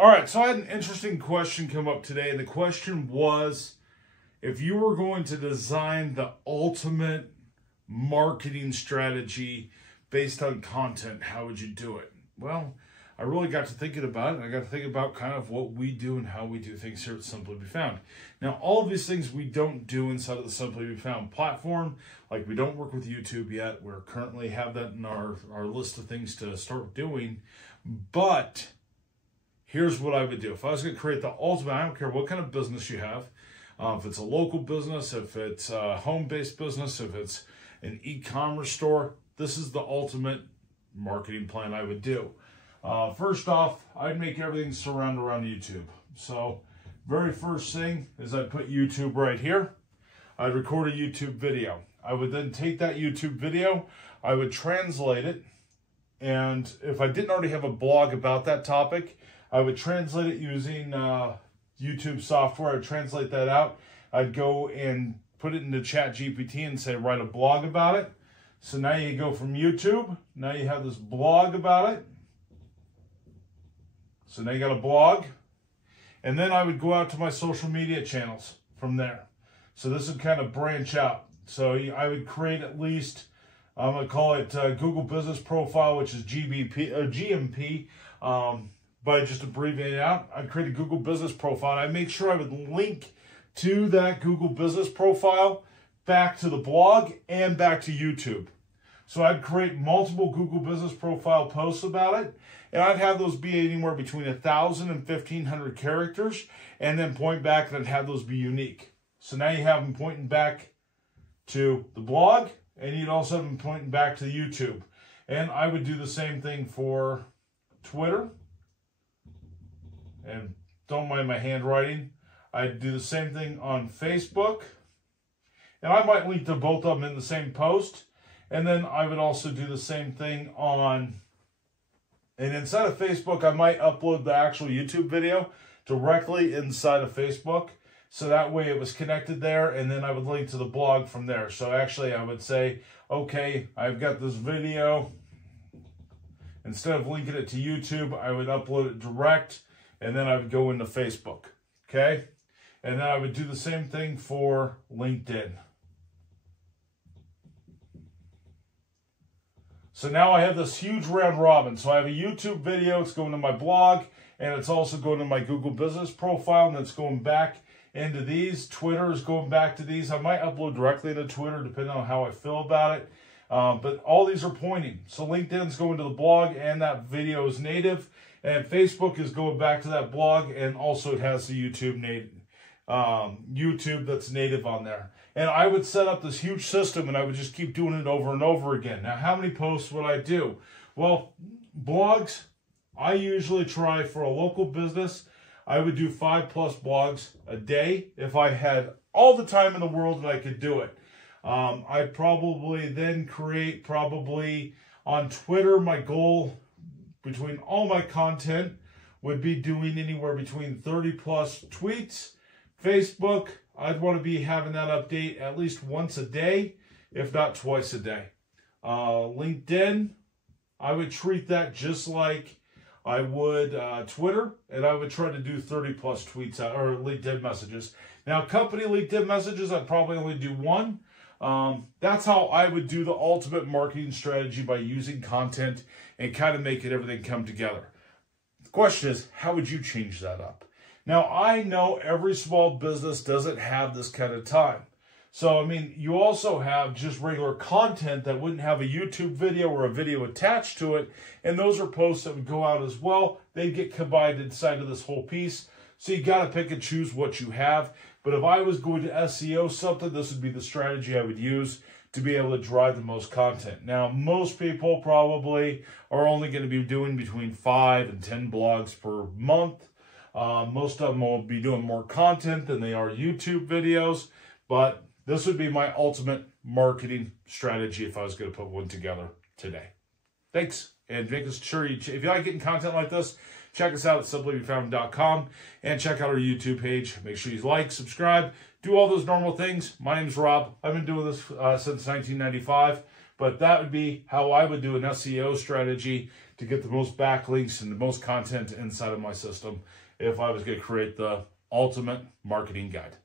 All right, so I had an interesting question come up today, and the question was, if you were going to design the ultimate marketing strategy based on content, how would you do it? Well, I really got to thinking about it, and I got to think about kind of what we do and how we do things here at Simply Be Found. Now, all of these things we don't do inside of the Simply Be Found platform. Like, we don't work with YouTube yet. We're currently have that in our list of things to start doing. But here's what I would do. If I was going to create the ultimate, I don't care what kind of business you have, if it's a local business, if it's a home-based business, if it's an e-commerce store, this is the ultimate marketing plan I would do. First off, I'd make everything surround around YouTube. So very first thing is I'd put YouTube right here. I'd record a YouTube video. I would then take that YouTube video, I would translate it, and if I didn't already have a blog about that topic, I would translate it using YouTube software. I'd translate that out. I'd go and put it into ChatGPT and say, write a blog about it. So now you go from YouTube, now you have this blog about it. So now you got a blog. And then I would go out to my social media channels from there. So this would kind of branch out. So I would create at least, I'm going to call it Google Business Profile, which is GMP, by just abbreviating it out. I'd create a Google Business Profile. And I'd make sure I would link to that Google Business Profile back to the blog and back to YouTube. So I'd create multiple Google Business Profile posts about it, and I'd have those be anywhere between 1,000 and 1,500 characters, and then point back and I'd have those be unique. So now you have them pointing back to the blog, and you'd also have them pointing back to YouTube. And I would do the same thing for Twitter. And don't mind my handwriting. I'd do the same thing on Facebook. And I might link to both of them in the same post. And then I would also do the same thing on, and inside of Facebook, I might upload the actual YouTube video directly inside of Facebook. So that way it was connected there, and then I would link to the blog from there. So actually I would say, okay, I've got this video. Instead of linking it to YouTube, I would upload it direct, and then I would go into Facebook, okay? And then I would do the same thing for LinkedIn. So now I have this huge round robin. So I have a YouTube video, it's going to my blog, and it's also going to my Google Business Profile, and it's going back into these. Twitter is going back to these. I might upload directly to Twitter depending on how I feel about it. But all these are pointing. So LinkedIn's going to the blog, and that video is native. And Facebook is going back to that blog, and also it has the YouTube that's native on there. And I would set up this huge system, and I would just keep doing it over and over again. Now, how many posts would I do? Well, blogs, I usually try for a local business. I would do 5+ blogs a day if I had all the time in the world that I could do it. I'd probably then create on Twitter, my goal between all my content would be doing anywhere between 30+ tweets. Facebook, I'd want to be having that update at least once a day, if not twice a day. LinkedIn, I would treat that just like I would Twitter, and I would try to do 30+ tweets or LinkedIn messages. Now, company LinkedIn messages, I'd probably only do one. That's how I would do the ultimate marketing strategy, by using content and kind of making everything come together. The question is, how would you change that up? Now, I know every small business doesn't have this kind of time. So, I mean, you also have just regular content that wouldn't have a YouTube video or a video attached to it. And those are posts that would go out as well. They'd get combined inside of this whole piece. So you got to pick and choose what you have. But if I was going to SEO something, this would be the strategy I would use to be able to drive the most content. Now, most people probably are only going to be doing between 5 and 10 blogs per month. Most of them will be doing more content than they are YouTube videos, but this would be my ultimate marketing strategy if I was going to put one together today. Thanks, and make sure if you like getting content like this, check us out at simplybefound.com and check out our YouTube page. Make sure you like, subscribe, do all those normal things. My name's Rob. I've been doing this since 1995, but that would be how I would do an SEO strategy to get the most backlinks and the most content inside of my system if I was going to create the ultimate marketing guide.